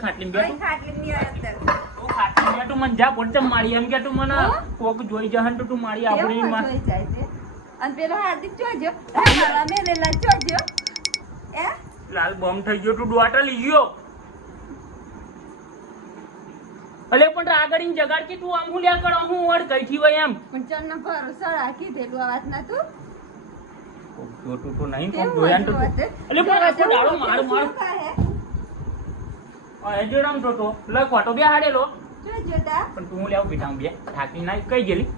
ખાટલી બે ખાટલી ની અંદર તું ખાટલી બે તું મને જા પોટ મારી એમ કે તું મને કોક જોઈ જહન તો તું મારી આપણી માં જોઈ જાય છે અને પેલો હાર્દિક જોજો. મારા મેલેલા જોજો. એ લાલ બોમ્બ થઈ ગયો તું ડોટા લઈ ગયો. અલે પણ આગળ જગાડ કે તું આમ હું લ્યા કરો હું વડ કઈ થી વય એમ. પણ ચલ ન ભરો સળા કીધેલું આ વાત ના તું જોતું તો નહીં કોણ જોયા તો? અલે પણ માર માર? આ તો. લખવાટો બે હાડેલો પણ તું લેવ બેટા બે થાકી ના કઈ ગયેલી?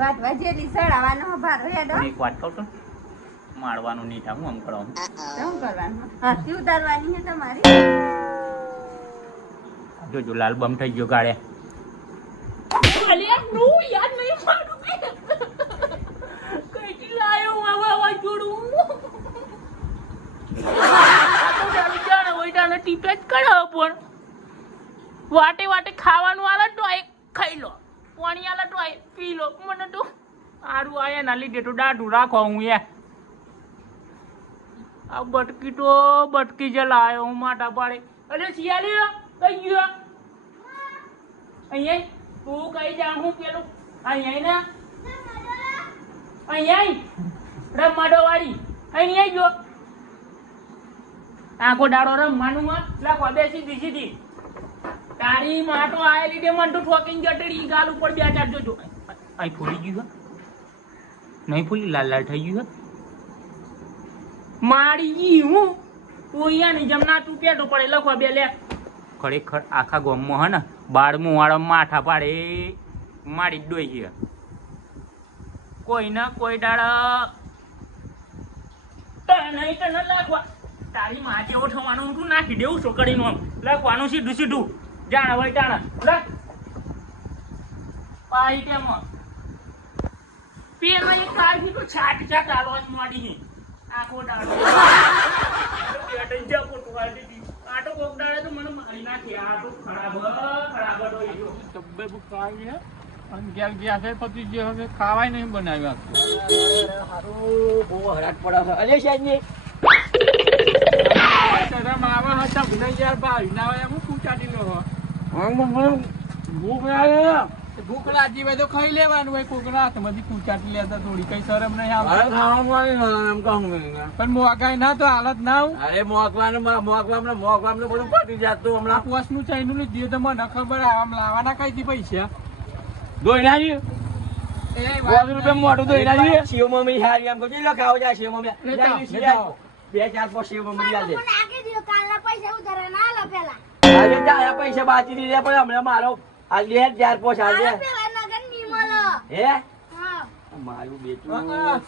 વાટવા જેલી સળાવાનો ભારો હેડો એક વાત કહું તો મારવાનું નહીં થાય આમ કરવાનું. શું કરવાનું? હાથી ઉતારવાની છે તમારી? જોજો લાલ બમ થઈ ગયો ગાળે. અલ્યા નું યાદ નહીં મારું કઈથી લાયો આવા આવા જોડું? ટીપે જ કરો પણ. વાટે વાટે ખાવાનું આલે તો એ ખાઈ લો. પાણી આલે તો પી લો. મને તો સારું આયા ના લીધે તો દાઢું રાખો હું યા આ બટકી તો બટકી જ લાયો હું માટા પાડે. અરે શિયાળી કઈ ગયો? અહીંયા તું કઈ જા હું પેલું? અહીંયા ને. અહીંયા રમાડો વાળી અહીંયા જો. આખો દાડો રમવાનું માં લખવા બેસી દી. સીધી તારી માટો આયેલી દે મન તો ઠોકીને જટડી ગાલ ઉપર બે ચાર જોજો. અહીં ફૂલી ગયું હે? નહીં ફૂલી? લાલ લાલ થઈ ગયું હે? મારી ગઈ હું? તું અહીંયાની જમના તું પેટો પડે લખવા બે લે. ખરેખર આખા ગામમાં હે ને બાળમું વાળા માઠા પાડે મારી ડોઈ છે કોઈ ના કોઈ દાડા તને નહીં તને લખવા. તારી માં જેવો થવાનું તું નાખી દેવું છોકરીનું લખવાનું સીધું સીધું. જાણ હોય જાણ. લે. પાઈ તેમાં પેલો એક કાઢી તો છાટ છાટ આલવા જ માંડી છે આખો ડાળો. બેટન જા કોટ વાળી દીધી આટો કોક ડાળે તો મને મારી નાખી. આ તો ખરાબ હ, ખરાબ જો. ડબ્બે ખાવી હે અને ઘેર ગયા છે પછી જે હવે ખાવાય નહીં બનાવ્યા. શરમ આવે હતા ભૂલાઈ યાર ભાઈ. ના હોય એમ તું ચાટી લો હો. ભૂખ લાગી. હોય તો ખાઈ લેવાનું હોય. કોક રાત બધી તું લેતા થોડી. કઈ શરમ નહીં આવે પણ મોગાઈ ના તો હાલત ના હું અરે મોકવાનું મોકવાનું મોકવાનું બધું પતી જતું હમણાં. નું ચાઇનું લીધું તો મને ખબર આવે. આમ લાવવાના કઈ થી પૈસા? દોઈ નાખી એ પાંચ રૂપિયા શિવ મમ્મી હારી આમ કહું લખાવો જાય શિવ મમ્મી. બે ચાર પાંચ શિવ મમ્મી પૈસા ઉધારા ના લો પેલા આજે તારા પૈસા બાકી દીધા પણ હમણાં મારો આજે ચાર પાંચ આજે આ પેલા નગર નિમલો. હે? મારું હા, બેટું હમણાં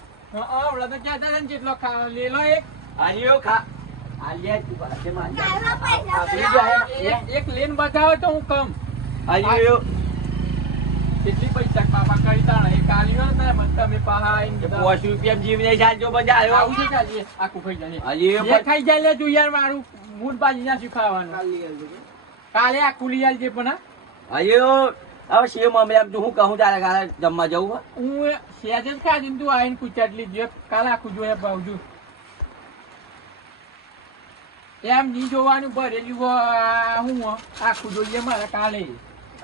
તો કહેતા હતા ને ખાવા લે લો એક. આલ્યો ખા. પાસે પૈસા એક- એક લેન બતાવો તો હું કમ આલ્યો કેટલી પૈસા પાપા કરી તાણે એક આલ્યો ને મને તમે પાહા આઈને બધા. રૂપિયા રૂપિયા જીવને સાજો બધા આવું છે ચાલીએ? આખું ખાઈ જાય. હજી ખાઈ જાય લે તું યાર મારું. મૂડ બાજી ના ખાવાનું કાલે આખું લઈ આવજે પણ અયો હવે શિવ અમે એમ તો હું કહું તારે કાલે જમવા જવું હું? સહેજ જ ખાધી તું આવીને કુચાટ જે કાલે આખું જોઈએ ભાવજુ. એમ નહીં જોવાનું ભરેલું આ હું આખું જોઈએ મારે કાલે.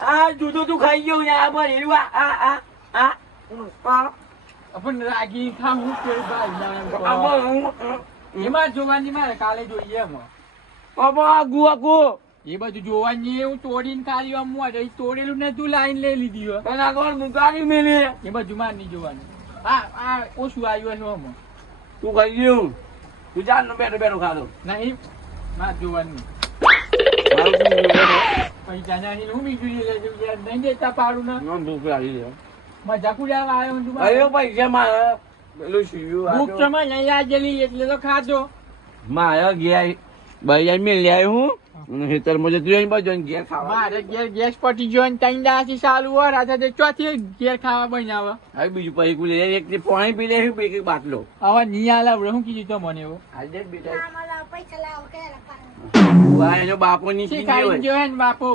આ જુદું તું ખાઈ ગયો આ ભરેલું આ આ આ આ. પણ રાગી ખા હું ભાઈ ના એમ કહો. આ એમાં જોવાની મારે કાલે જોઈએ એમ બાબા ગુવા ગુ એ બધું જોવાની એવું તોડીને ખાલી આમ મોઢે. તોડેલું ને તું લાઈન લઈ લીધી હોય એના કોણ મુકાવી મેલી. એ બધું માર નહીં જોવાનું. આ આ ઓછું આવ્યું હશે આમાં. તું ખાઈ ગયું? તું જાન નો બેઠો બેઠો ખાધો. નહીં માર જોવાનું. પૈસા નહીં હું બીજું નહીં દેતા પાડું ને. આમ ભૂખ લાગી છે. મજા કુડ્યા આવ્યો પૈસા મારે. પેલું આ ભૂખ. સમય નહીં આજેલી એટલે તો ખાધો. મારે ગયા ભાઈ મેં લઈ આવ્યો હું. ખેતરમાં જતું રહીને બાજુ જઈને ઘેર ખાવા. મારે ઘેર ગેસ પટી ગયો ને ત્રણ દાસી ચાલુ હોય રાતે તે ચોથી ઘેર ખાવા બનાવે. હવે બીજું પછી કુલે એક થી પાણી પી લે એક એક બાટલો. હવે નહીં આલે શું કીધું તો મને એવું. આજે જ બેટા. ના એનો બાપો ની શીખાઈ ગયો હે ને બાપુ?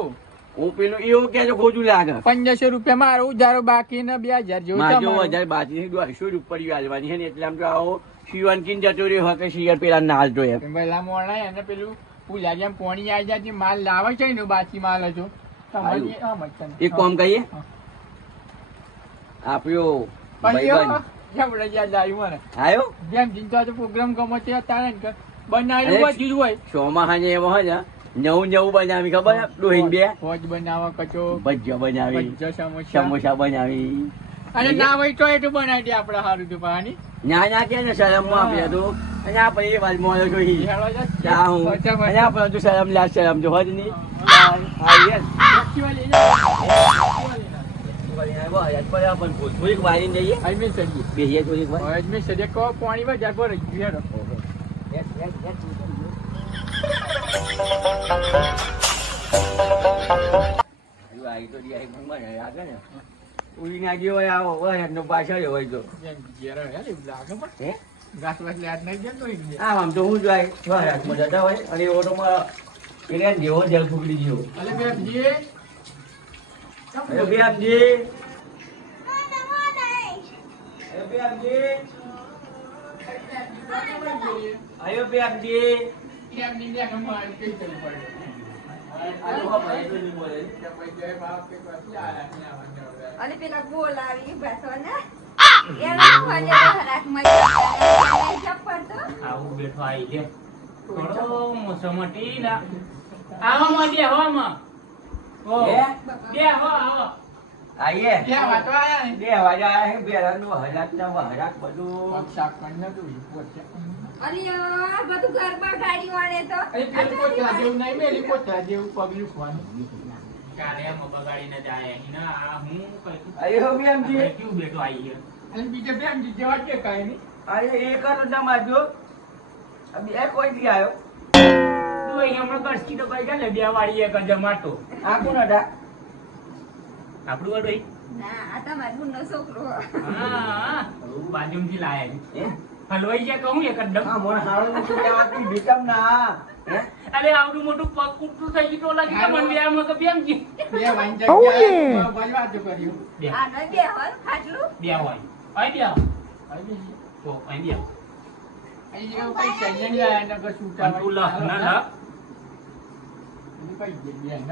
હું પેલું એવું કે જો ખોટું લાગે. પંદરસો રૂપિયા મારો ઉધારો બાકી ને બે હજાર જેવું માજો. હજાર બાકી છે દોઢસો રૂપિયા હાલવાની છે ને એટલે આમ તો આવો શિવન કિન જતો રહ્યો હોય કે શિયર પેલા નાલ જોઈએ. પેલા મોણા એને પેલું પૂજા જેમ પોણી આવી જાય માલ લાવે છે ને બાકી માલ હજુ. એક કોમ કહીએ. આપ્યો આયો? જેમ પ્રોગ્રામ ગમે તારે બનાવેલું બધું એવો હોય ને નવું નવું બનાવી ખબર ડોહીન બે. ભોજ બનાવે કચો. ભજીયા બનાવી સમોસા. બનાવી. અને ના હોય તો એટલું બનાવી દે આપણે સારું પાણી ના ના કે ને શરમમાં? આપ્યા હતું અને આ પછી વાત મોડો જોઈ. ચા હું. અને આપણે તો શરમ લા શરમ જો હોજ નહીં. હા. હા રહી ગયું જેવો આવો હોય એમનો પાછળ હોય તો. હે, ગયો આમ તો હું જોઈ હાથમાં જતા હોય અને એવો તો મારો જેવો જલ ફૂકડી જેવો બેનજી. અરે અરે બે આપજી આયો બે આપજી અને પેલા ગોલ આવી બેસો ને. આવું બેઠો આવી છે થોડો મોસમટી ના આવો માં બે હો માં. ઓ હે? બે હો આવો. આઈએ? ક્યાં વાતો આયા ને? બે વાજા આયા બે રાતનું હરાક ના હરાક બધું. પગ સાફ કરીને તું પોતે. બધું ઘરમાં ગાડી વાળે તો. એ પેલું કોથળા જેવું નહીં મેલી કોથળા જેવું પગલું ખવાનું. કાલે બગાડીને જાય એના આ હું આયો બે આપજી કેવું આવી છે અને બીજે બેનજી જેવા કે કાંઈ નહીં. આયો એક મારજો બે કોઈ થી આયો. તું હમણાં કરશી તો કઈ ને બે વાળી એક જમાટો માટો આ કોણ હતા આપણું વાળું ના આ તમારા છોકરો. હા બાજુમાંથી લાયા છે. હે? હલવાઈ જાય કહું એક જ આ મોણ હારો નથી કહેવાતું, બીકમ ના અરે આવડું મોટું પગ કૂટતું થઈ ગયું તો લાગી કે મન વ્યાયામ તો બેમ જી બે વાંઈ જગ્યાએ ભાઈ વાતો કર્યું. બે. આ ન બે હોય ખાટલું. બે હોય આઈ બે આઈ બે તો આઈ બે અહીં જેવું કંઈ નહીં આયા ને કશું અને ના ના ન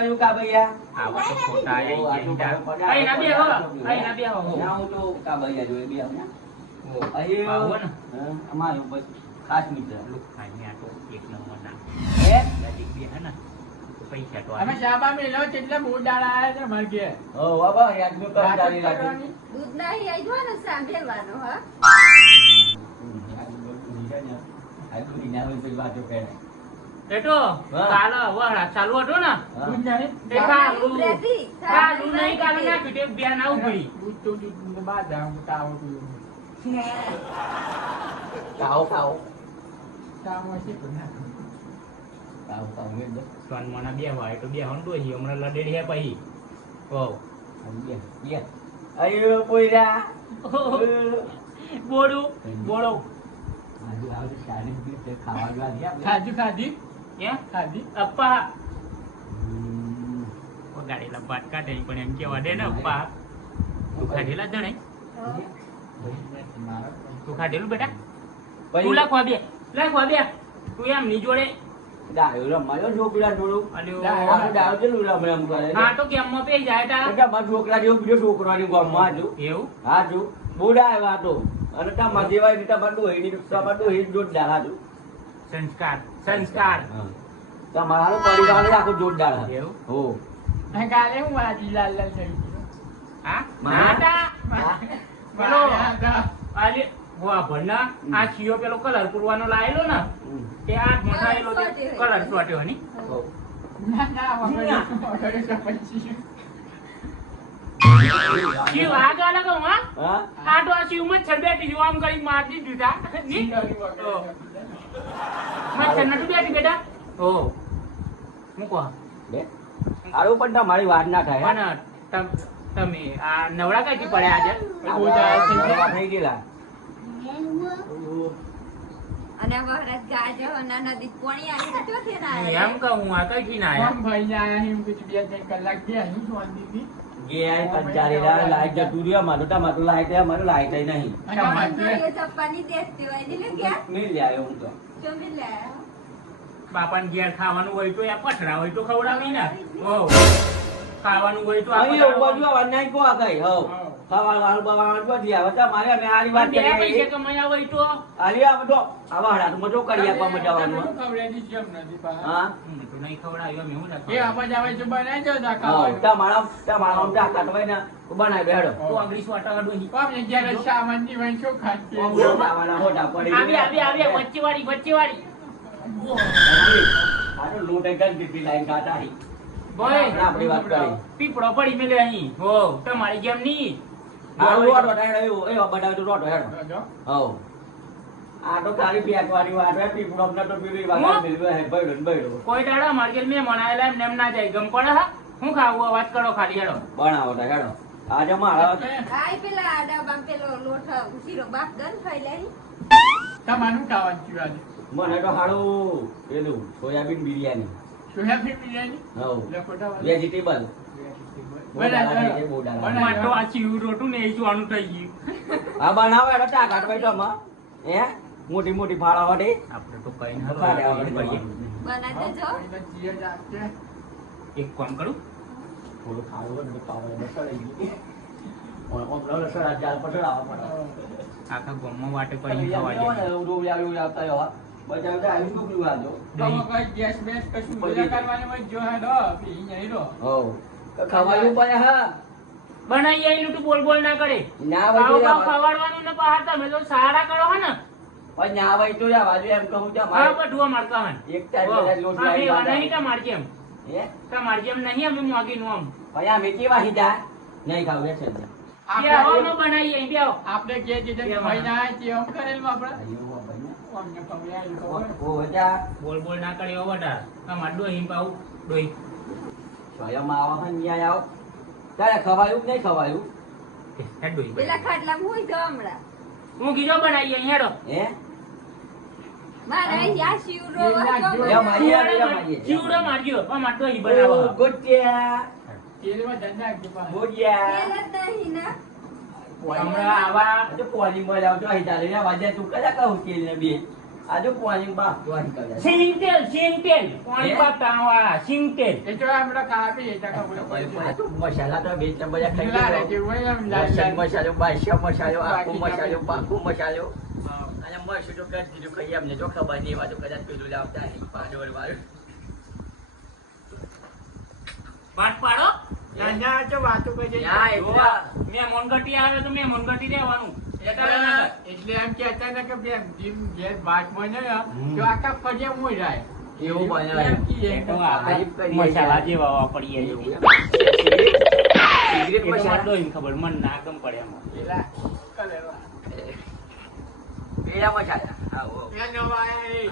ન કા ખોટા બે હો ના. બે હો અમારું બસ ખાસ મિત્ર. ખાઈને એક નંબર ના. બે ને. પૈસા તો અમે શાબા બહુ આયા છે મારે બાબા, રાખે. દૂધ નહીં ને સાંભળવાનું. એટો. વહરા ચાલુ હતો ને? તે કાલું. નહીં? કાલું બે ના તો દૂધ ને બાદ આવું તાવો પીવું. ખાઓ, ખાઓ. તાવો હશે તો નાખું. ખાઓ, ખાઓ, એ દો. સોન મને બે હોય તો બે là હી હમણાં લડેડી હે પછી ઓ bia, બે, બે. આયો, પોયરા. બોડું બોડો આજુ આવજે, સારી રીતે ખાવા જવા આપણે. ખાધી ખાધી હે ખાધી અપ્પા. વગાડેલા ભાત કાઢે પણ એમ કેવા દે ને અપ્પા તું ખાધેલા જ નહીં તું ખાધેલું બેટા? તું લખવા બે લખવા બે તું એમ ની જોડે. દારૂ રમાયો છોકરા જોડું. અને આપણે દારૂ રમ રમ કરે હા તો કેમ માં પે જાય તા. એટલે મારા છોકરા જેવો બીજો છોકરો ની ગામમાં હતું. એવું? હા છું બુડા આવ્યા હતો અને તમારા જેવા એટલે તમારે ડોહીની તમારે ડોહી જોરદાર હતું સંસ્કાર. સંસ્કાર. તમારો પરિવાર આખું જોરદાર. એવું? હો. કાલે હું વાજી લાલ લાલ થઈ હા? માં. નાટા હા. માર્યા હતા. આલે આ ચિયો પેલો કલર પૂરવાનો લાયેલો ને તે આ મઠાયેલો કલર ચોટ્યો. ના. ના વગર વગર પછી. શિવ આ ગાલા કહું હા? હા? આ તો આ શિવ મચ્છર બેઠી જો આમ કરી મચ્છર નતું બેઠી બેટા. ઓ હું કહો? બે? આવું પણ તમારી વાત ના થાય હે? તમ- આ નવરા કઈથી પડ્યા આજે? નવરા થઈ ગયેલા. અને વરસ ગાજો અને નદી પોણી આવી તો ચોથી ના એમ કહું હું આ કઈથી ના આયા? ભાઈ ના આયા એમ કીધું બે ત્રણ કલાક ગયા અહીં શાંતિથી. ગયા કંટાળેલા લાઈટ જતું રહ્યું અમારું તમારું લાઈટ અમારું લાઈટ નહીં. તમારે માથે તો એ ચપ્પાની દેશતી હોય ને લે ગયા? હું તો. લે બાપાને ઘેર ખાવાનું હોય તો યા પથરા હોય તો ખવડાવી ને ખાવાનું હોય તો આવી બધું અવાજ નહીં કોવા કઈ હવ. ખાવાનું વાળું બવાનું બધી આવે. મારે અમે હારી વાત કરી પૈસા કમાયા હોય તો. આલી આ બધો આવા હડા તો બધો કરી આપવા મજાવાનું ખવડાવી છે એમ નથી પા હા? હું તો નહીં ખવડાવ્યો મે હું ના એ આપા જાવે જ છે બનાવી દો ના ખાવા. તા તમારા તા આમ ટાકા કાટવાય ને બનાવી બેડો તો આંગળી સ્વાટા કાઢું. બાપ ને જ્યારે સામાનની વહી શું ખાતી? ખાવાના આવી આવી આવી વચ્ચે વાળી વચ્ચે વાળી આ લોટ એક જ દીધી લાઈન કાઢા હી. ભાઈ આપણી વાત કરી. પીપળો પડી મેલે અહીં. હો તમારી જેમ નહીં. હેડો હેડો. કોઈ માર્કેટ મેં મનાયેલા એમ નેમ ના જાય. ગમ પડે હા? હું ખાવું વાત કરો ખાલી હેડો. બનાવો તો હેડો. આજે મારા પેલા ડબ્બા પેલો લોટ શીરો બાપ ગન ખાઈ લે તમારું ખાવાનું આજે. મને તો હારું પેલું soybean biryani. Soybean biryani? Vegetable. માટો આ ચીવું રોટું ને એ જોવાનું થઈ ગયું. આ બનાવો એનો ચા કાઢ બેઠો આમાં. હે? મોટી મોટી ફાળા તો કઈ આપશે. એક કામ કરું? થોડું ખાવું પાવડર બસડાઈ ગયું. પડે. આખા ગામમાં વાટે આવ્યું આવતા તમે કોઈ ગેસ બેસ કશું મજા કરવાની હોય જો પી હા. બનાવી આવેલું તું બોલ બોલ ના કરે. ના ખાવ વળી ખાવ આ- ખવાડવાનું ને બહાર તમે તો સારા કરો હે ને. પણ ના વળી તો આ બાજુ એમ કહું છું, હા અમારે બધું અમાર એક ટાઈમ બધા લોટ લાવી નહીં કા માર જેમ હે? કા માર જેમ નહીં અમે મોગી નું આમ. આમે કેવા હીધા? નહીં ખાવું છે જ. આપણે જે જે તે આમ કરેલું આપણે. બોલ બોલ ના કરે પાઉં સ્વયં આવો હે, ન્યાય આવો. તારે ખવાયું નહીં ખવાયું? હેડ ડોહી પેલા ખાટલામાં હુઈ જાઓ હમણાં. હું કીધો બનાવીએ અહીં હે? મારે યા શિવરો આ. બનાવો. ગોટિયા, તેલમાં ધંધા ગોટિયા. તેલ જ નહીં ને હમણાં આવા ને તું કહું તેલ ને બે. આજે તો એ તો આપણે કાપી એ તો મસાલા તો બે ચમચા ખાઈ આખો મસાલો તમે- મસાલો. અને મરચું તો કરી દીધું કઈ એમને જો ખબર નહીં એવા કદાચ પેલું લાવતા નહીં પાડોળ વાળું. વાત પાડો. ના, ના, તો વાતો કરી છે. ના, એટલા. મેં મોનગટી આવે તો મેં મોનગટી રહેવાનું એટલે ના કર. એટલે એમ કહેતા હતા કે બે જીમ ઘેર બાટ બને તો આખા ફળિયા મોય જાય. એવું બને. એમ કીએ. એ તો આપણે મસાલા જેવા વાપરીએ સિગરેટ એ તો મારે મસાલા ડોહીને ખબર મને ના ગમ પડે એમાં પેલા મજા પેલા મસાલા આજુ મારી.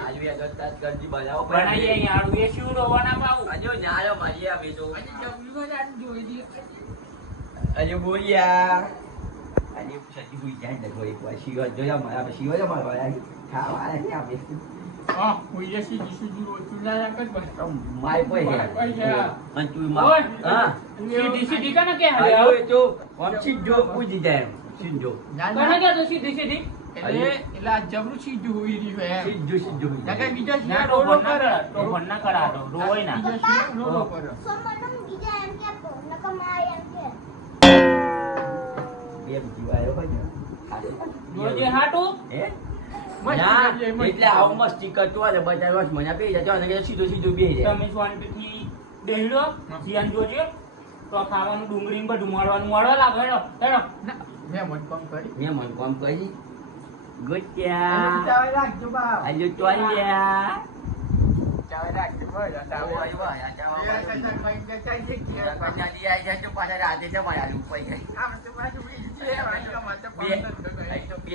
હજુ બોલ્યા. હજુ સજી હુઈ જાય ને કોઈ એક વાર. જોયા મારા શિવા જ મારવા આવ્યા. ખાવા આવ્યા છે હા, હું એ સીધી સીધી રોટલી ના બસ. માય કોઈ હે. કોઈ તું માં હા. સીધી સીધી કને કે હવે? જો, જો, સીધો પૂજી જાય સીધો. કને કે તો સીધી સીધી? એટલે એટલે આ જબરું સીધું હોઈ રહ્યું એમ. સીધો, સીધો હોઈ જાય. બીજો ના ના કરે. તો ભણ ના કરા તો રોય ના રોલો કરે. સોમવારનો બીજા એમ કહેતો, નકર મારે એમ કે. બે જીવાયો હોય ને. જોજે હાટુ હે? ના. એટલે આવું મસ્તી કરતો તો ને બજાર વર્ષ મને બેસી જાય અને સીધો સીધો બેસી જાય તમે શાંતિથી બેહડો ધ્યાન જોજે તો ખાવાનું ડુંગળી પર બધું મળવાનું મળવા લાગે હેડો હેડો મેં મન કામ કરી. મેં મન કામ કરી અને ગુચ્યા ચાવે રાખજો બાપ. આજુ ચોલ્યા ચાવે રાખજો બસ. ચાવે રાખજો. એ કશા ખાઈ જતા છે કે આમ તો પાછું બીજી છે, વાંચવામાં તો પાંચ જ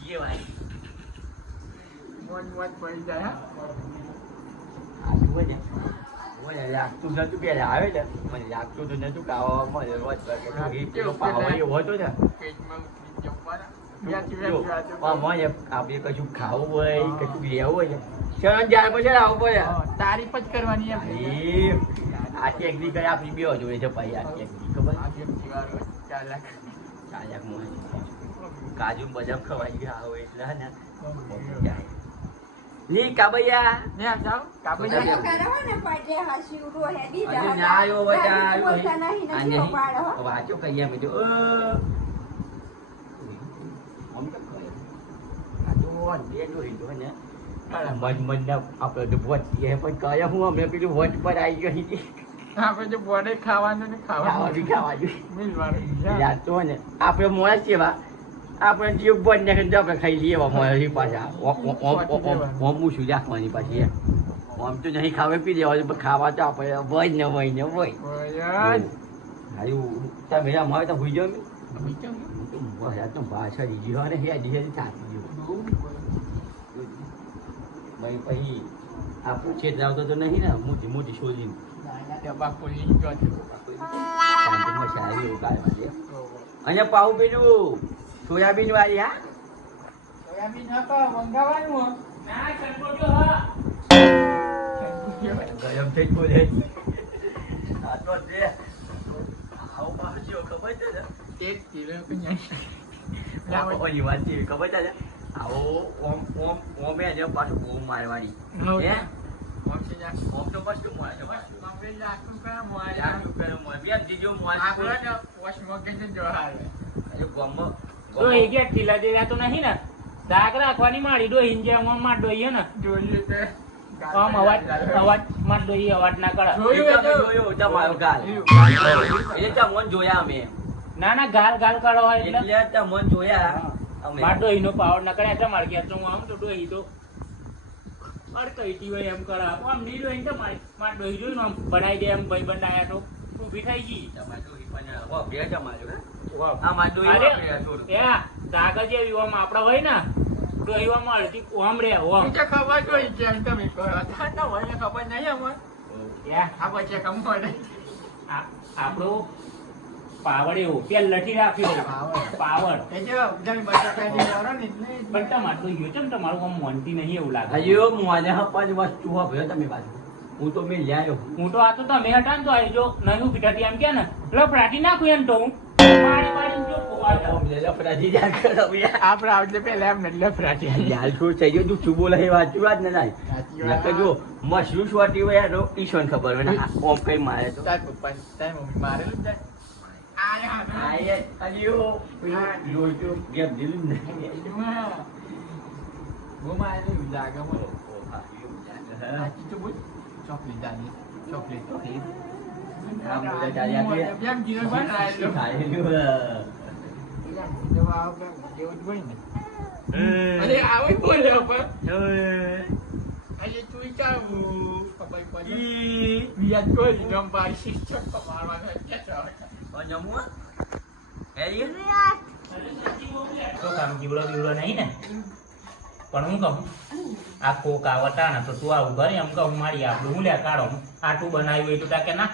ગયો. મોજ મોજ પડી જાય, હા. મને લાગતું નતું પેલા આવે ને મને લાગતું તો નતું કે આવા મને રોજ કે તું પેલો પાવ એવો હતો ને પેટમાં ઉતરી જમવાના. વ્યાજુ જો, વ્યાજુ આ વ્યાજુ. મને આપણે કશું ખાવું હોય કશું લેવું હોય ને શરણ જાય પછી આવું પડે હા, તારીફ જ કરવાની એમ એ આ ટેકની કરી આપણી બે જોડે છે ભાઈ આ ટેકની ખબર આ જેમ જીવારો ચાર લાખ કશું ખવાઈ હોય એટલે હે ને લી કાબૈયા ને આ જાઓ કાપી બધા જાઓ. કરો ને પડે હાસ્યું રોહે દીધા અને હતા. ના આવ્યો વટા કાંઈ ને આ જીવો નહીં પાડો હો. વાંચો કહીએ મેં તો અ આમ કેમ કરે? આ તો બે ડોહી તો ને ના આપણે તો વોટ એ પણ કયા હું અમે પેલું વોટ પર આવી ગયો હતી આપણે જો ને ખાવાનું તો ને આપણે મોડા સેવા આપણે જીવ બંધ ને તો આપણે ખાઈ લઈએ મોડા પાછા ઓમ શું રાખવાની પાછી ઓમ તો નહીં ખાવે પી દેવાનું પણ ખાવા તો આપણે વય ને વય ને વય તમે અમારે તો ભૂઈ જાવ કેમ? મારા તો ભાષા દીધી હોય ને હે દીધી થાકી ગયો બહુ ભાઈ પછી આપણું છેદ આવતો તો નહીં ને મોટી મોટી શોધી ત્યાં બાપુ લઈ ગયો છે. શાંતિમાં સારી એવું કાઢવા દે અહીંયા પાવું પેલું સોયાબીન વાળી હા સોયાબીન હતા, મંગાવવાનું હો. ના ચટપટો હા ગરમ થઈ બોલે આ તો જે આવું પાછું ખબર છે ને એક કિલો કન્યા. આ ઓલી વાત છે ખબર છે ને આવો ઓમ ઓમ ઓમ જે પાછું બહુ મારવાની હે ઓમ છે જા. ઓમ તો પાછું મારે છે પાછું આપણે લાખનું કામ હોય. યાર રૂપિયાનું મોય. બે જીજો મોય. આપણે ને વોશમાં કહીને જો હાલે. અરે ગોમો તો એ કે ખીલા જેવા તો નહીં ને દાગ રાખવાની મારી ને માં ને તે. આમ અવાજ અવાજમાં અવાજ ના કરે જોયું જોયો તમારો ગાલ જોયા અમે ના ના ગાલ ગાલ કરો હોય એટલે. એટલે તમને જોયા. માર ડોહી નો પાવર નકળે એટલે માર ઘેર તો હું આમ તો ડોહી તો અડકઈતી હોય એમ કરે આમ ની ડોહી ને તો મારી માર ડોહી જોઈને આમ બનાવી દે એમ ભાઈ બનાયા તો. ઊભી થઈ ગઈ. તમારે જોઈ પણ હો, બે તમારું, આ માર ડોહી એ દાગ આમ આપડા હોય ને ડોહી અડધી ઓમ રે ઓમ. બીજે ખબર જોઈ તમે કરો હતા હોય ને ખબર નહીં અમને યા આ. પછી કમ આપણો પાવડ એવો. પેલ લઠી રાખ્યો પાવડ. પણ તમારે તો ગયો છે ને તમારું આમ મોનતી નહીં એવું લાગે. હજુ મોને પાંચ વસ્તુ વાપર્યો તમે પાછું હું તો મેં લ્યાયો હું તો આ તો તમે હટા ને તો આવી જો નહીં પીઠાથી એમ કે ને. લફડાટી નાખું એમ તો હું. મશરૂમ શોટી હોય યાર તો ખબર હોય ઓમ કઈ મારે તો. મારેલું જાય. નહીં. હા, તો બોલ હા. આવે જેવું જ હોય ને અરે આવે જ બોલે પણ અરે તું વિચારવું ખબર પડે ઈ. વિયાદ કોઈ જમ પાડી શિક્ષક તો મારવા થાય કે કોણ જમવું હેરી? તો કામ જીવડો બીવડો નહીં ને પણ હું કહું આ કોક આવતા ને તો તું આવું ઘરે એમ કહું મારી આપણું હું લે કાઢો આટું બનાવ્યું હોય તો ના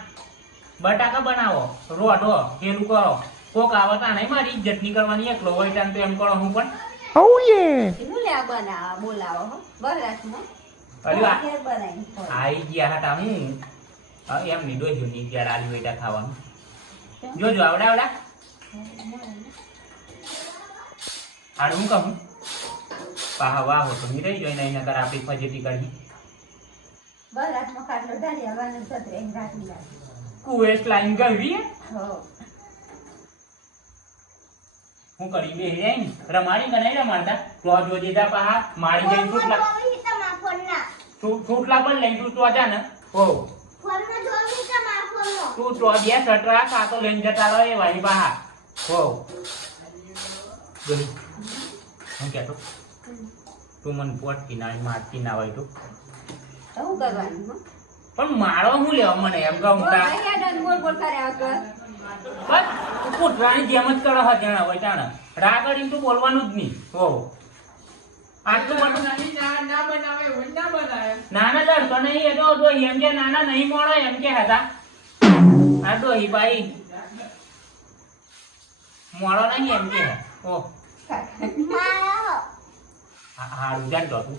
બટાકા બનાવો રોડો પેલું કરો કોક આવતા નહીં મારી ઇજ્જત નીકળવાની કરવાની એકલો હોય ત્યાં તો એમ કરો હું પણ હું લે બનાવો બોલાવો બરાતમાં અરે આ ઘેર બનાવીને ખવડાવો. આઈ ગયા હતા હું એમ નહીં ડોહ્યું ની ત્યારે આલી ત્યાં ખાવાનું જોજો આવડા આવડા. હાડ હું કહું? પાહા વાહો તો નહીં રહી જોઈને એના કર આપણી ફજેતી કાઢી બરાતમાં ખાટલો ઢાળી આવવાનો સત્ર એમ રાખી લાગે કુવેસ લાઈન ગવી હો? હું. કરી બે જાય ને રમાડી કે નહીં રમાડતા? તો જો દીધા પાહા મારી જઈને છૂટલા. છૂટલા પણ લઈ તું તો જા ને. હો ફોનમાં જોવી તમારા ફોનમાં તું તો બે સટરા કાતો લઈને જતા રહો એ વાળી પાહા હો બોલી હું કહેતો તું મને પોટકી ના મારતી ના હોય તો શું કરવાનું પણ મારો હું લેવા મને એમ કહું. બસ કૂતરાની જેમ જ કરો હા જાણે હોય જાણે રાગડીને તું બોલવાનું જ નહીં હો આટલું મોટું નાની ના ના બનાવે ના બનાવે નાના લડતો નહીં એ તો એમ કે નાના નહીં મળે એમ કે હતા આ ડોહી ભાઈ. મોડો નહીં એમ કે. ઓ હારું જાણ તો. તું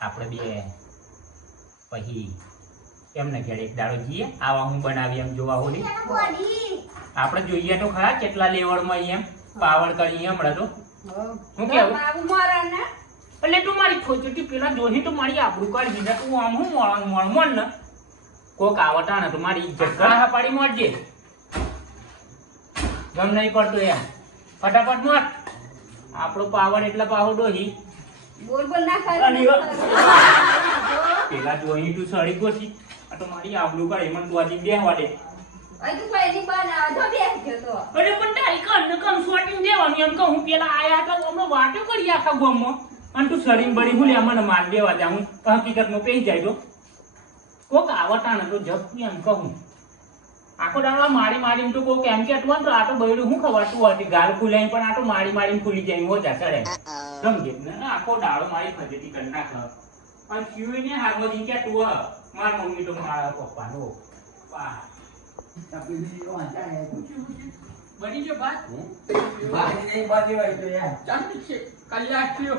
આપણે બે પછી એમને ઘેર એક દાડો જઈએ. આવા હું બનાવી એમ જોવા હોલી. આપણે જોઈએ તો ખરા કેટલા લેવડમાં એમ. પાવર કરીએ હમણાં તો. હું કેવું? એટલે તું મારી ખોચુટી પેલા જોહી તો મારી આબરૂ કાઢી દીધા. તું આમ હું મોણ મોણ મોણ ને. કોક આવતા ને તો મારી ઇજ્જત કરા. પાડી મોડજે ગમ નહીં પડતો એમ. ફટાફટ મોટ આપણો પાવર એટલા પાહો ડોહી બોલ બોલ ના અને પેલા જોહી તું સડી ગોસી. આ તો મારી આબરૂ કાઢી મને બેહવા દે. તું તો. બેસી અરે પણ તારી કણ કણ શોટિંગ દેવાનું એમ કહું. પેલા આયા હતા હમણાં વાટો કરી આખા ગામમાં. અને તું સડીને બળી હું લે મને માર દેવા જા. હું હકીકતમાં પેઈ જાય તો કોક આવતા ને તો જપ એમ કહું. આખો દાડો મારી મારીને તો કોક એમ કેતું તો આ તો બૈડું હું ખવાતું હતી? ગાલ ખુલાઈ પણ આ તો મારી મારીને ખુલી જાય હો જા ચડે. સમજે ને? આખો દાડો મારી ફજેતી કરી નાખ. અને ક્યુએ ને હારમાં જી કે તું હ. માર મમ્મી તો મારા પપ્પાનો પા બની જો ભાત? બાકી નહીં બાકી હોય તો યાર. ચાલ છે. કલાક થયો.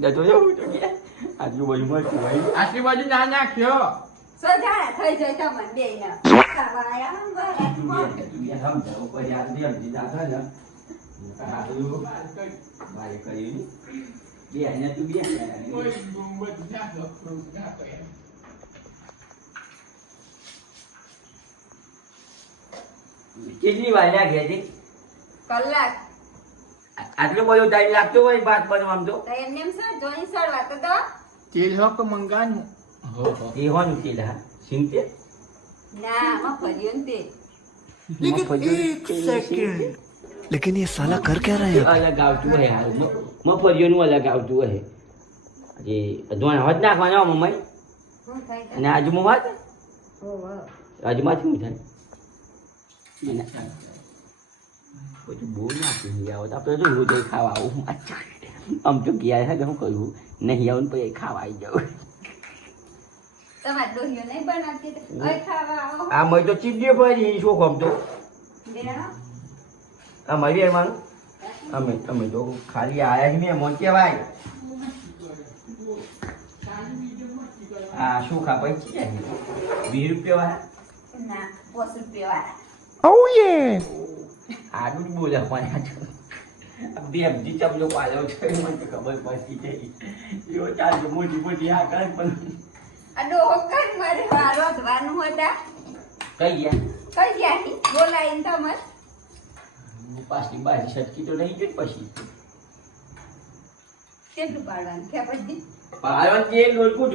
જતો જવું તો કે ના નાખ્યો થઈ જાય તમને બે ને. તું બે કેટલી વાર લાગે કલાક આટલો બધો ટાઈમ લાગતો હોય ભાત બનવામાં તો તો એમને એમ સર જોઈ સળવા તો તો તેલ હક મંગાનું હો હો એ હોનું તેલ હા સિંગતે ના મફળિયું ને તે लेकिन ये साला कर क्या रहा है અલગ આવતું હોય હાલ મફરિયોનું અલગ આવતું હોય જે ધોણ હોત નાખવાના મમ્મી શું થાય તો? અને આજુમાં વાત ઓહો. આજુમાં શું થાય મને બધું બહુ નાખી નહીં આવત આપણે તો રોજ ખાવા આવું આમ તો ગયા છે હું કહ્યું નહીં આવું ને પછી ખાવા આવી જાઉં બનાવતી તો અહીં ખાવા આવો આ મય તો ચીપડીઓ પડી શું ખમ તો બેના આ મારી અમે અમે તો ખાલી આયા જ મેં મોન કહેવાય આ શું ખાપાય પછી વીસ રૂપિયા વાળા ના પોસ રૂપિયા વાળા આડું જ બોલે ચમલો છે મને તો ખબર પડતી થઈ એવો ચાલતો મોટી મોટી આ કરે પણ. આ ડોહો મારે વારો ધવાનું હતા. કઈ ગયા? કઈ ગયા હી? બોલાવીને તમારે પાછલી સટકી તો નહીં ગઈ પછી? કેટલું પાડવાનું? કે પછી? લોટકું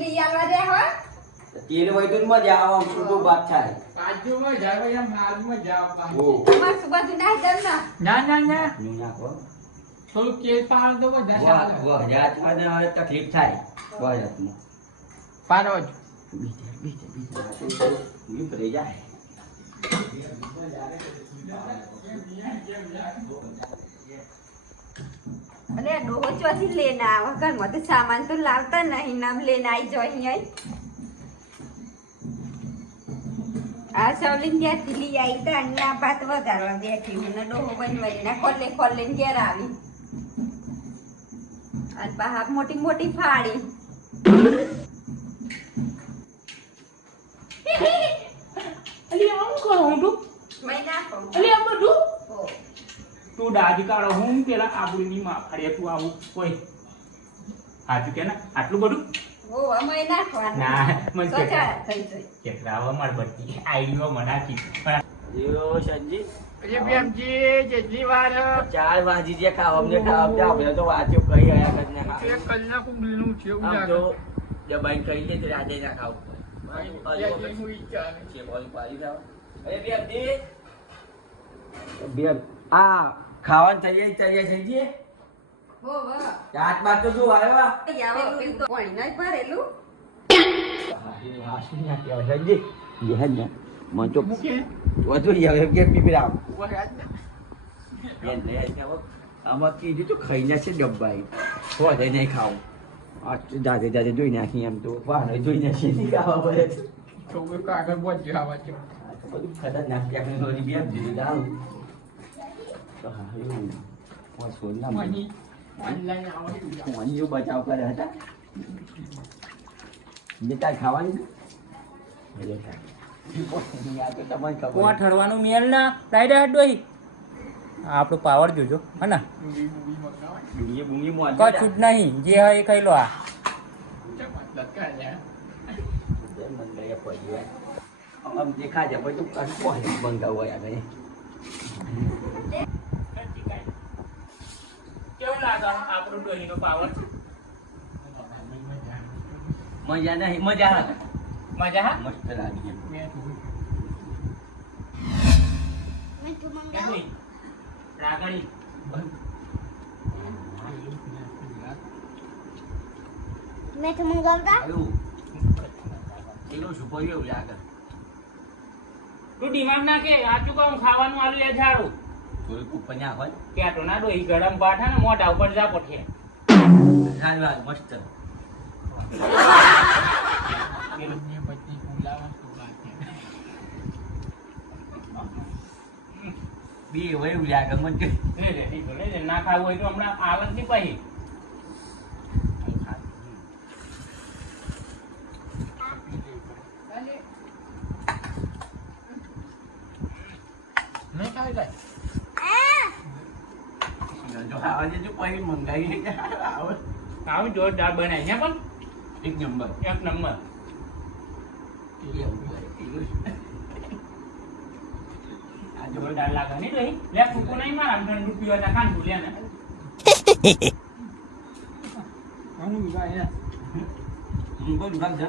લઈ આવવા દે હવે તેલ હોય તો મજા આવે આમ છૂટો ભાત થાય. બાજુમાં જાવ એમ હાલમાં જાવ ઓ. તમાર શું ના જમ ના ના ના. ના નાખો થોડું કેલ પાડ દો બધા જાતમાં હવે તકલીફ થાય. વહરાતમાં પાડો જ. બીજે બીજે બીજે. બીજા વિપરે જાય અરે ડોહો ચોથી લેના વગર ઘરમાં તો સામાન તો લાવતા નહીં. નામ લેના આવી જો અહીંયા આ સવલીન ત્યાંથી લઈ આવી તો અને ભાત વધારવા બેઠી હું ને ડોહો બનવાની ના ખોલે ખોલે ઘેર આવી. અને બહાર મોટી મોટી ફાડી અલી આમ કરો? હું તું નાખો અલી બધું? તું દાદી હું પેલા આબુની માં ફાડે તું આવું કોઈ સાચું કે ના? આટલું બધું? ઓ અમે નાખવાનું ના મને સજાડા થઈ જાય કેટલા માર બધી આઈડિયો મને યો સંજી અરે જેટલી વાર ચાર વાજી જે ખાવા અમને ખાવા આપજે. આપણે તો વાંચ્યું કઈ ગયા કદ ના ખાવા. એક કલાક ઊંઘીનું છે એવું તો દબાઈને ખાઈ લે તો રાતે ના ખાવું પડે. હજુ એટલે હું વિચારે. છે બોલી પાડી જાવ. અરે બેમજી. બેમ આ ખાવાની તૈયારી તૈયાર થઈ ગઈ ચાટ બાટ તો શું આવ્યો તો પાણી ભરેલું ને. તો જાતે જાતે જોઈ નાખી એમ તો જોઈ નાખી નહીં છે. છોકરો કાગળ બોજ આવા છે. આ તો બધું ખતરનાક ટેકનોલોજી બે દીધી દારૂ. હા, એવું બચાવ હતા ખાવાની ઠરવાનું મેલ ના ડાયડા હડોઈ આપણો પાવર જોજો હે ને? જ નહીં જે હોય એ ખાઈ લો આ. દેખા તું હોય આગળ કેવું લાગે આપણો ડોહીનો પાવર મજા નહીં મજા આવે. મજા હા? મસ્ત લાગી એમ. મેં તું મંગાવતા. પેલું એવું લાગે. તું ડિમાન્ડ ના કે આચું કહું ખાવાનું આલુ એ ઝાડું? થોડુંક ઉપર ના હોય કેટો ટોનાડો ઈ ગરમ પાઠા ને મોઢા ઉપર જા પઠે સારી વાત મસ્ત. બે હોય એવું લાગે મને કે લે લે ઈ તો લે લે. ના ખાવું હોય તો હમણાં આવતની પછી નહીં ખાઈ જાય. જો આવા જે પછી મંગાવી આવે. આવું જોરદાર બનાવી હે પણ? એક નંબર. એક નંબર. જોરદાર લાગે નહીં ડોહી લે ફૂકું નહીં મારા ઠંડુ પીવા કાન લે ને. હું જાય ને. હું. કોઈ દુકાન છે.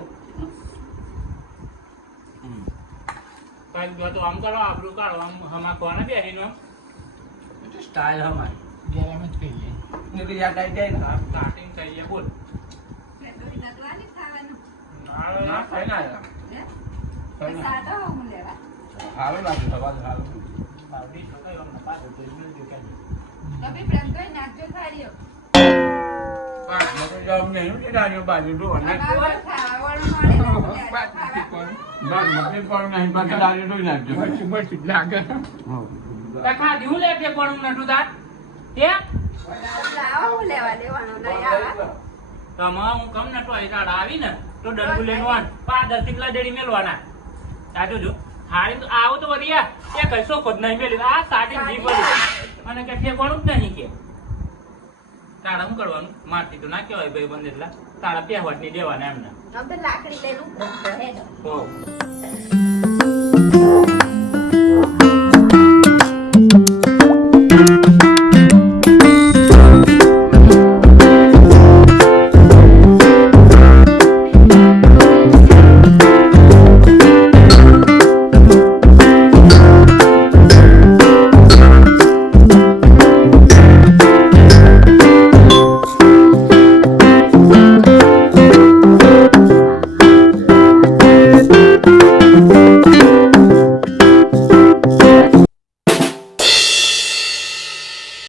કાંઈક જો તો આમ કરો આપણું કાઢો. આમ હમા કોને બેહીનો સ્ટાઇલ હમારી. અમે જ કહીએ. ને કે યાદ આવી જાય ને કાટિંગ કરીએ બોલ ના ખાઈ ના આવ્યા. હે? ખાઈ ના સાદો હું લેવા સારું લાગે સવાલ સારું બાવડી તો કઈ આમ નપાસ હતો, ઈ મેં જોઈ કાઢી. તમે પ્રેમ કરી નાખજો. કોઈ. જ લાગે. તે પણ નટુ હું લેવા નહીં આવા હું કમ નટો આવી આવી ને તો ડંડુ લઈને વાન પા દસ ટીકલા દેડી મેલવાના સાચું જો હારી તો આવો તો વરિયા એ કશો ખોદ નહીં મેલ્યું આ સાડી જી પડી અને કે ઠેકવાનું જ નહીં કે. તાળા શું કરવાનું? મારતી તો ના કહેવાય ભાઈ બંધ એટલા. તાળા પહેવટની દેવાના એમને. લાકડી હો.